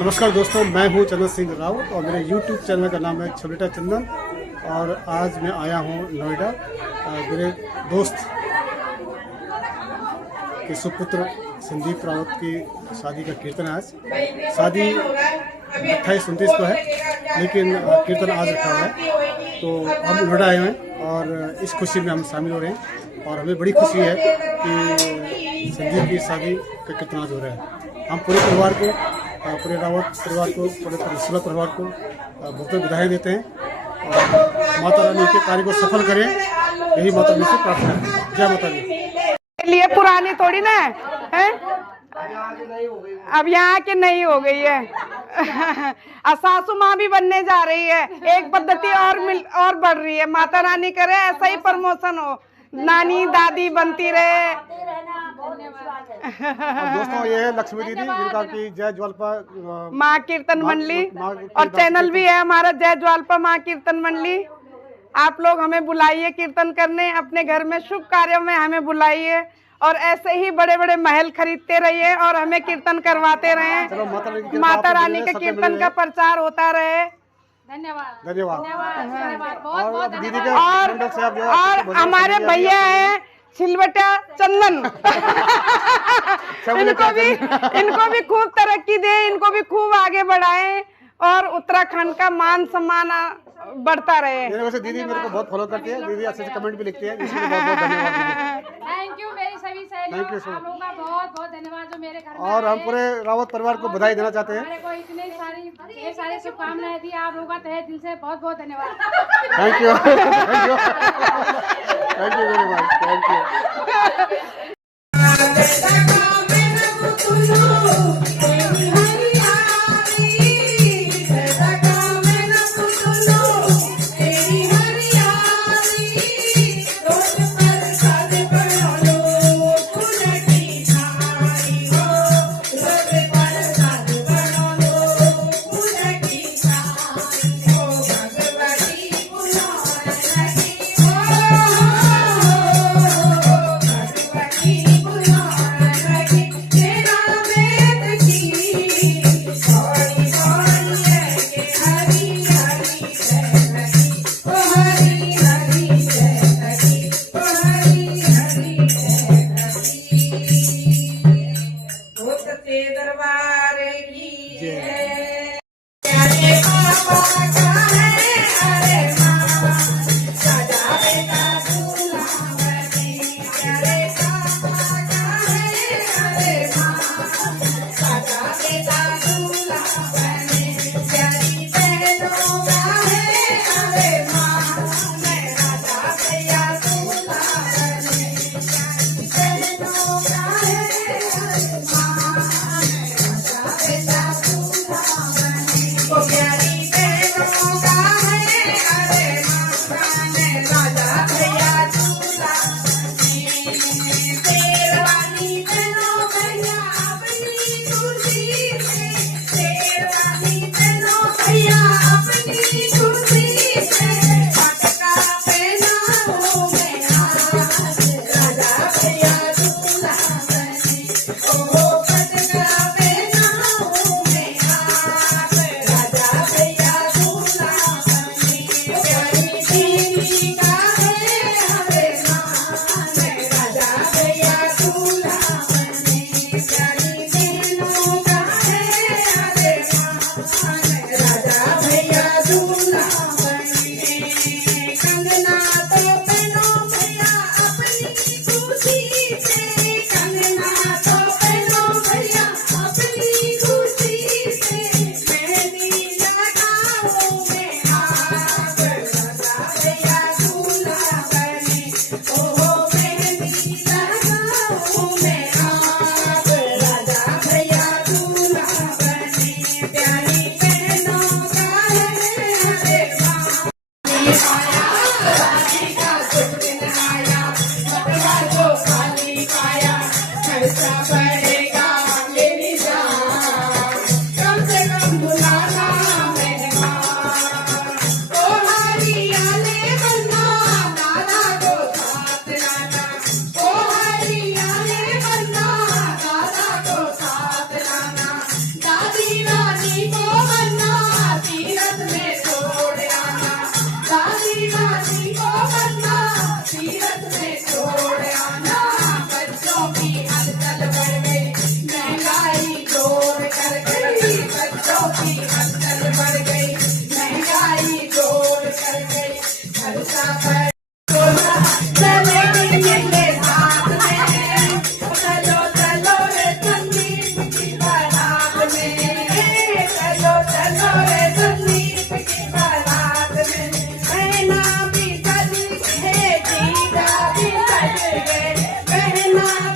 नमस्कार दोस्तों, मैं हूं चंदन सिंह रावत और मेरे YouTube चैनल का नाम है छबीटा चंदन। और आज मैं आया हूं नोएडा। मेरे दोस्त के सुपुत्र संदीप रावत की शादी का कीर्तन है। आज शादी 28-29 को है, लेकिन कीर्तन आज रखा हुआ है। तो हम नोएडा आए हैं और इस खुशी में हम शामिल हो रहे हैं और हमें बड़ी खुशी है कि संदीप की शादी का कीर्तन आज हो रहा है। हम पूरे परिवार को, पूरे रावत परिवार को, पूरे रसुल्ला परिवार को बहुत बधाई देते हैं और माता रानी के कार्य को सफल करें, यही माता रानी से प्रार्थना है। जय माता दी। लिए पुरानी थोड़ी ना है, अब यहाँ की नहीं हो गई है। सासू माँ भी बनने जा रही है, एक पद्धति और बढ़ रही है। माता रानी करे ऐसा ही प्रमोशन हो, नानी दादी बनती रहे। दोस्तों, ये है लक्ष्मी दीदी जिनका की जय ज्वालपा माँ कीर्तन मंडली और चैनल भी है हमारा जय ज्वालपा माँ कीर्तन मंडली। आप लोग हमें बुलाइए कीर्तन करने, अपने घर में शुभ कार्यों में हमें बुलाइए और ऐसे ही बड़े बड़े महल खरीदते रहिए और हमें कीर्तन करवाते रहें। माता रानी के कीर्तन का प्रचार होता रहे। धन्यवाद धन्यवाद। बहुत दीदी के और हमारे भैया हैं छिलवटा चंदन। इनको भी खूब तरक्की दे, इनको भी खूब आगे बढ़ाए और उत्तराखंड का मान सम्मान बढ़ता रहे। वैसे दीदी मेरे को बहुत फॉलो करती है, दीदी अच्छे से कमेंट भी लिखती है, इसलिए बहुत बहुत धन्यवाद। थैंक यू मेरी सभी सहेलियों, आप लोगों का बहुत बहुत धन्यवाद जो मेरे घर में और हम पूरे रावत परिवार को बधाई देना चाहते हैं। हमारे को इतनी सारी शुभकामनाएं दी, आप लोगों का तहे दिल से बहुत बहुत धन्यवाद। Thank you thank you very much, thank you.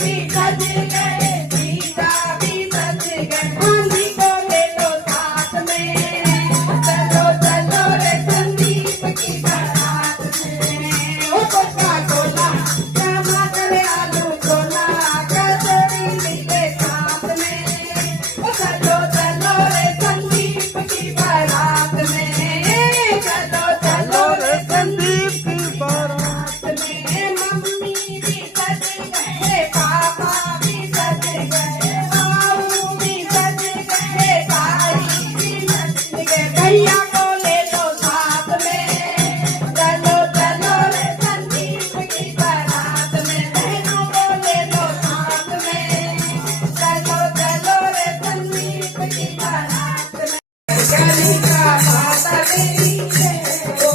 भी सज गए, सीता भी सज गए, आंधी को ले लो साथ में, चलो चलो रे संदीप की बारात में। ओ कोका कोला, टमाटर आलू छोला, कचौड़ी मिले साथ में, ओ चलो चलो रे संदीप की बारात में, चलो चलो रे संदीप की बारात में। मम्मी भी सज गए, पापा भी सज गए, बाबू भी सज गए, भाई भी सज गए, भैया को ले लो साथ में, चलो चलो रे संदीप की बारात में। बहनों को ले लो साथ में, चलो चलो रे संदीप की बारात में। गली का माता तेरी है ओ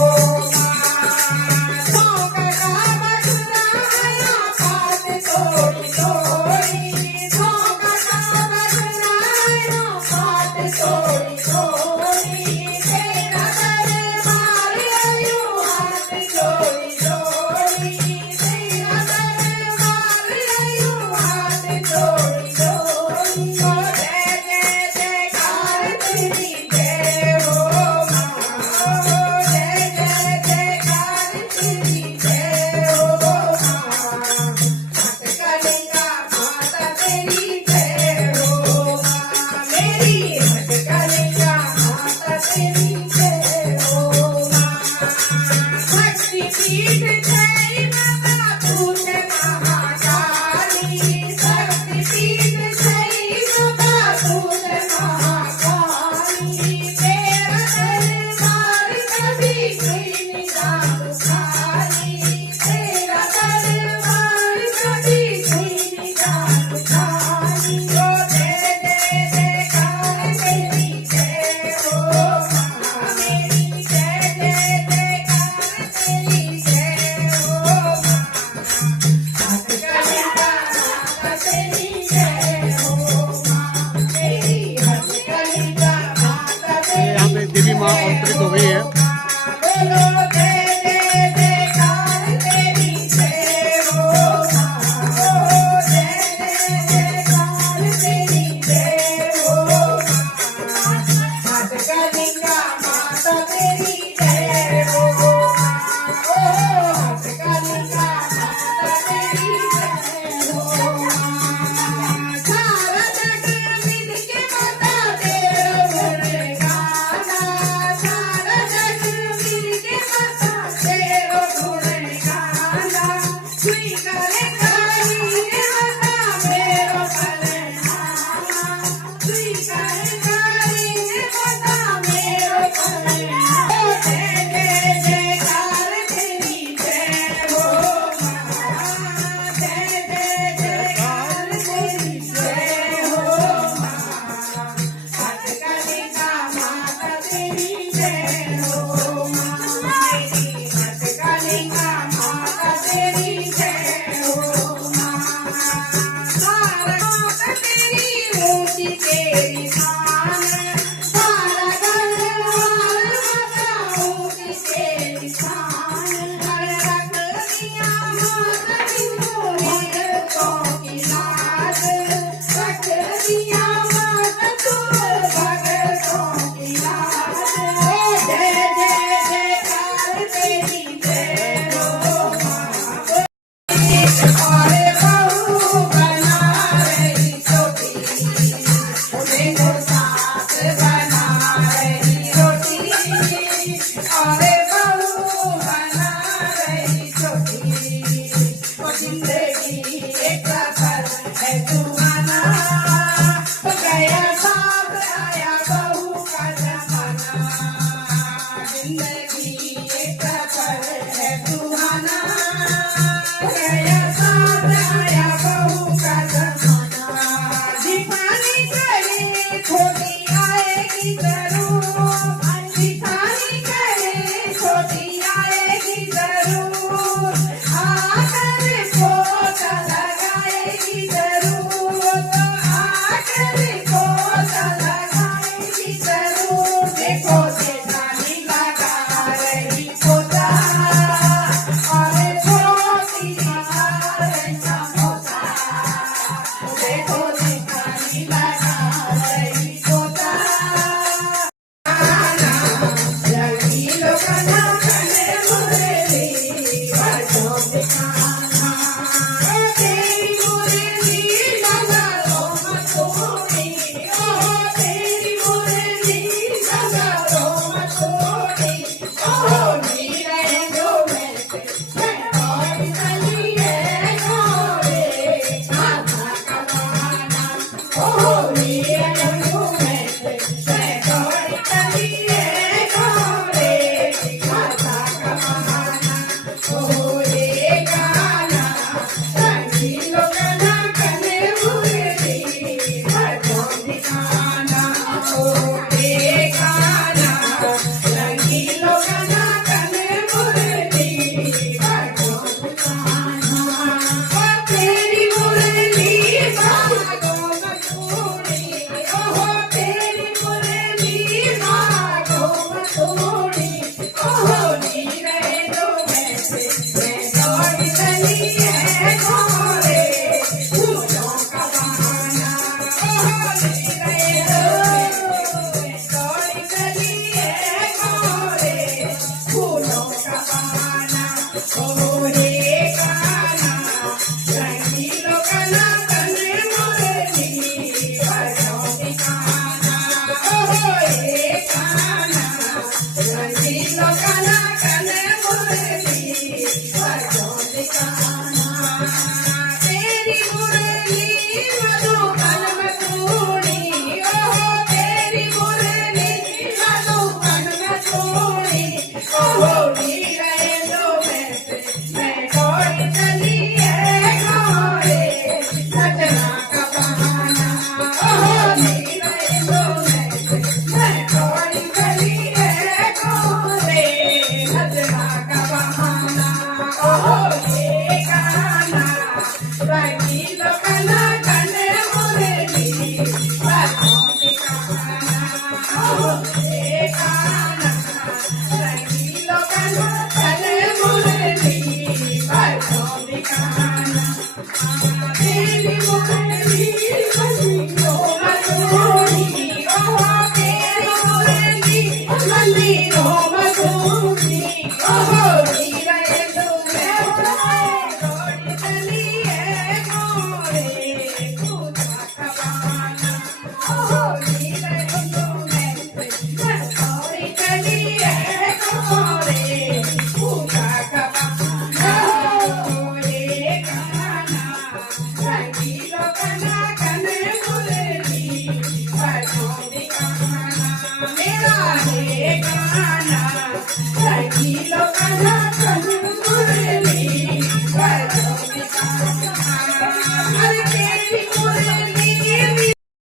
यहाँ पे देवी माँ अवतरित हो गई है।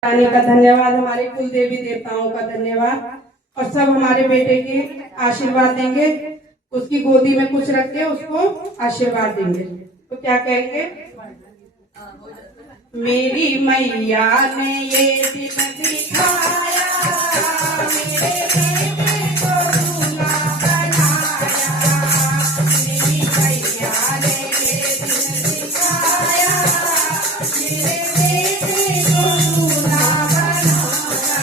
रानी का धन्यवाद, हमारे कुल देवी देवताओं का धन्यवाद। और सब हमारे बेटे के आशीर्वाद देंगे, उसकी गोदी में कुछ रख के उसको आशीर्वाद देंगे। तो क्या कहेंगे? मेरी मैया ने ये दिन दिखाया, मेरे बेटे को दूल्हा बनाया। मेरी मैया ने ये दिन दिखाया, मेरे बेटे को दूल्हा बनाया।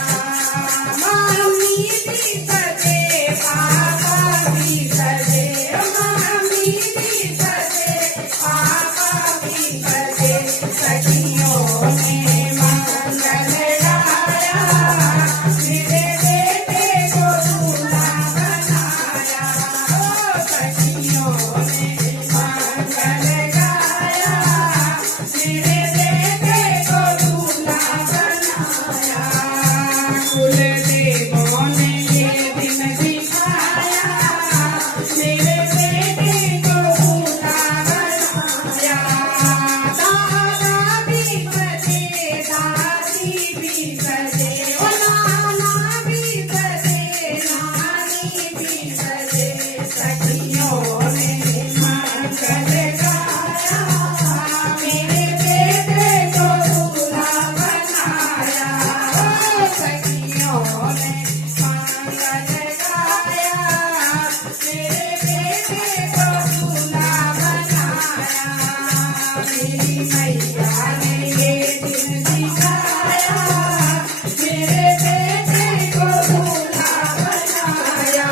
मम्मी भी सजे, पापा भी सजे, मम्मी भी सजे, पापा भी सजे। सखियों ने मंगल गाया, मेरे बेटे को दूल्हा बनाया। ओ सखियों ने मंगल गाया, मेरे बेटे को दूल्हा बनाया। कुल देवों ने ये दिन दिखाया, मेरे बेटे को दूल्हा बनाया। दादा भी सजे, दादी भी सजे, ओ नाना भी सजे, नानी भी सजे। सखियों ने मंगल गाया, मेरे बेटे को दूल्हा बनाया। ओ सखियों ने मंगल गाया, मेरे बेटे को दूल्हा बनाया। मेरी मैया ने ये दिन दिखाया, मेरे बेटे को दूल्हा बनाया।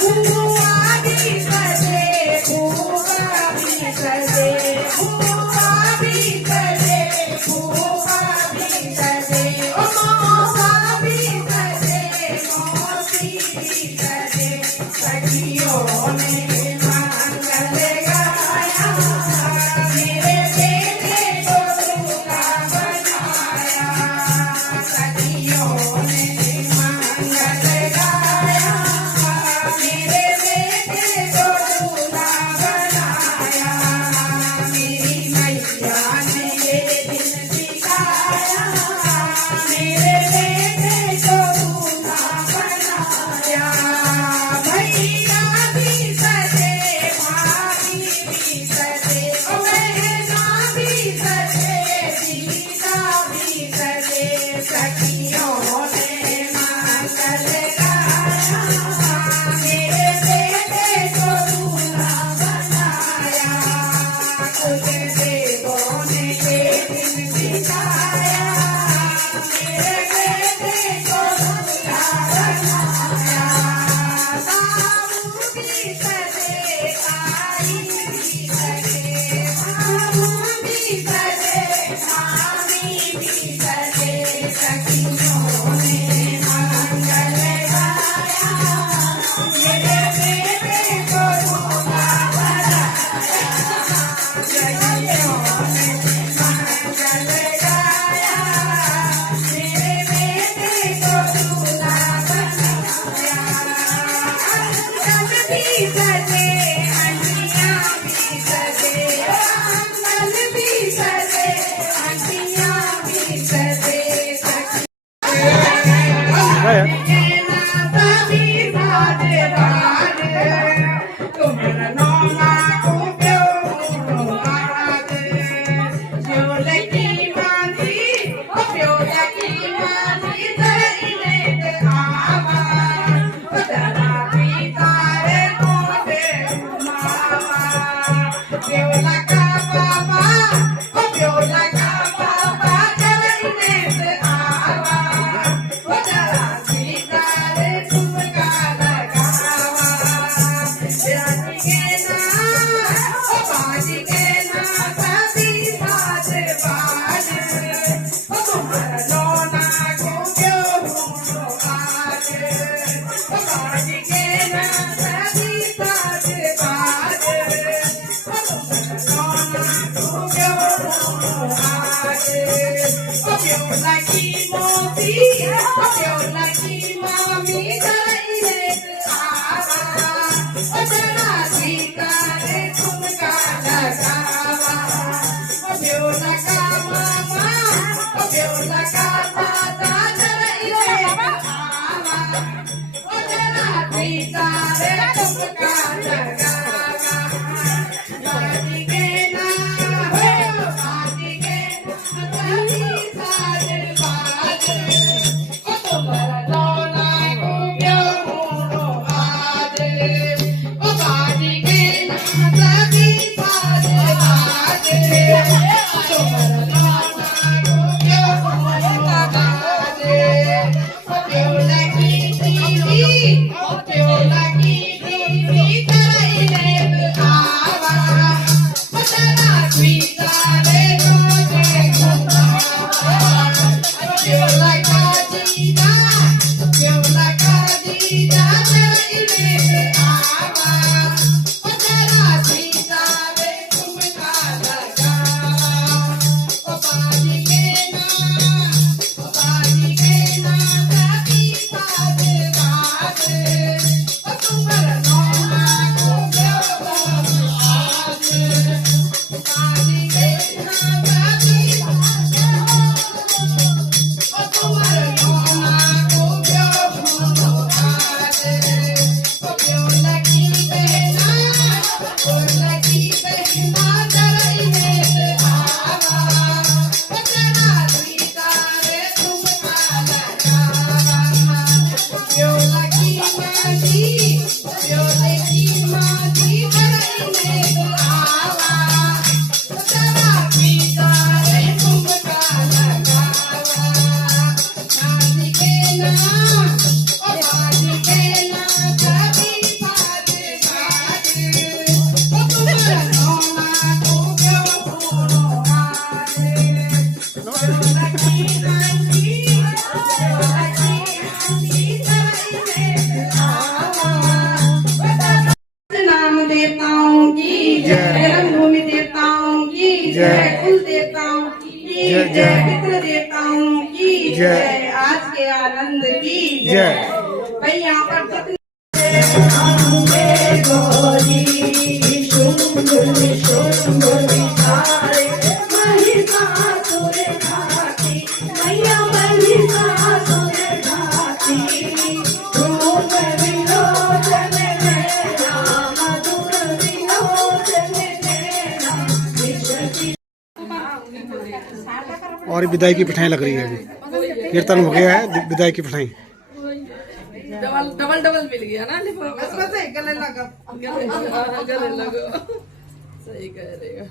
बुआ भी सजे, बुआ भी सजे, बुआ भी सजे, बुआ भी सजे, ओ मौसा भी सजे, मौसी भी सजे। सखियों ने मंगल गाया, मेरे बेटे को दूल्हा बनाया। सखियों ने मंगल गाया, मेरे बेटे को दूल्हा बनाया। मेरी मैया ने ये दिन दिखाया, मेरे बेटे को दूल्हा बनाया। भैया भी सजे, भाभी भी सजे, ओ बहना भी सजे, दीदा भी सजे। सखियों ने मंगल गाया, मेरे बेटे को दूल्हा बनाया। कुल देवों ने ये दिन दिखाया, मेरे बेटे को दूल्हा बनाया। साबू भी सजे, आई भी सजे, मामू भी सजे, मामी भी सजे। सखियों ने मंगल गाया, मेरे बेटे को दूल्हा बनाया। सखियों ने मंगल गाया, मेरे बेटे को दूल्हा बनाया। अंगन भी सजे, हंडियाँ भी सजे, अंगन भी सजे, हंडियाँ भी सजे। सभी साजे बाजे, तुम्हारा नौना को प्यो आजे। प्योलकी मांझी, ओ प्योलकी मांझी, दईले ते आवा। ओ जरा पीतारे मोटे मावा। प्योलका बाबा, ओ प्योलका बाबा, दईले ते आवा। ओ जरा पीतारे ठुमका लगावा। जानी के ना, ओ बाजी के ना, सभी साजे बाजे। ओ तुम्हारा नौना को क्यों भूलो आजे। ओ बाजी के ना, सभी साजे बाजे। ओ तुम्हारा नौना को क्यों भूलो आजे। ओ क्यों लगी मोती, ओ क्यों लगी मामी, दईले ते आवा। ओ जरा सीतारे ठुमका लगावा। ओ क्यों लगा देवताओं की जय, पितृ देवताओं की जय, आज के आनंद की जय। भाई यहाँ पर जितने और विदाई की पिठाई लग रही है अभी। कीर्तन हो गया है, विदाई की पिठाई। डबल मिल गया ना। गले लगो सही कह रहे हो।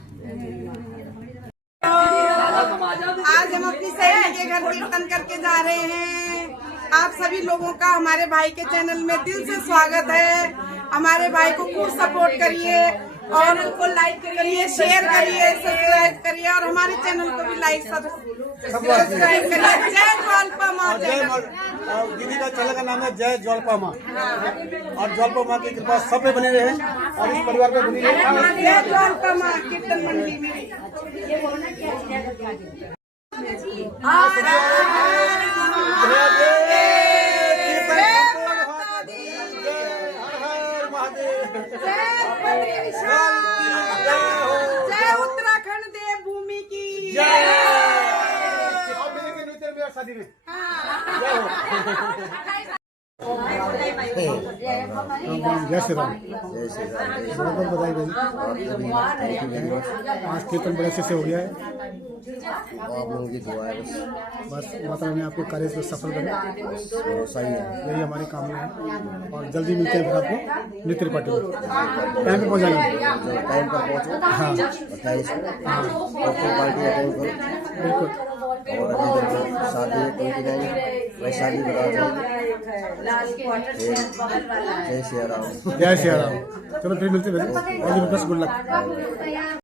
आज हम अपनी सहेली के घर कीर्तन करके जा रहे हैं। आप सभी लोगों का हमारे भाई के चैनल में दिल से स्वागत है। हमारे भाई को खूब सपोर्ट करिए और उनको लाइक करिए, शेयर करिए, सब्सक्राइब करिए और हमारे चैनल को भी लाइक सब्सक्राइब करिए। जय ज्वालपा माँ। दीदी का चैनल का नाम है जय ज्वालपा माँ, और ज्वालपा माँ की कृपा सब पे बने रहे और इस परिवार पे बनी रहे। जय ज्वालपा माँ कीर्तन मंडली में। जय उत्तराखंड देव भूमि की जय। शादी में जय श्री राम। बहुत बहुत बधाई भाई। आज कीर्तन बड़े अच्छे से हो गया है। आप लोगों की दुआ है बस माता रानी आपको कार्य से सफल बने, सही है। यही हमारी कामना है। और जल्दी मिलते हैं फिर आपको नित्य पार्टी में। टाइम पे पहुँचाएंगे। टाइम पर पहुँचो। हाँ 28 पार्टी अटेंड करो। बिल्कुल। और अभी शादी है 29 वैशाली बता जय सिया राम। जय श्री राम। चलो फिर मिलते हैं। All the best, good luck.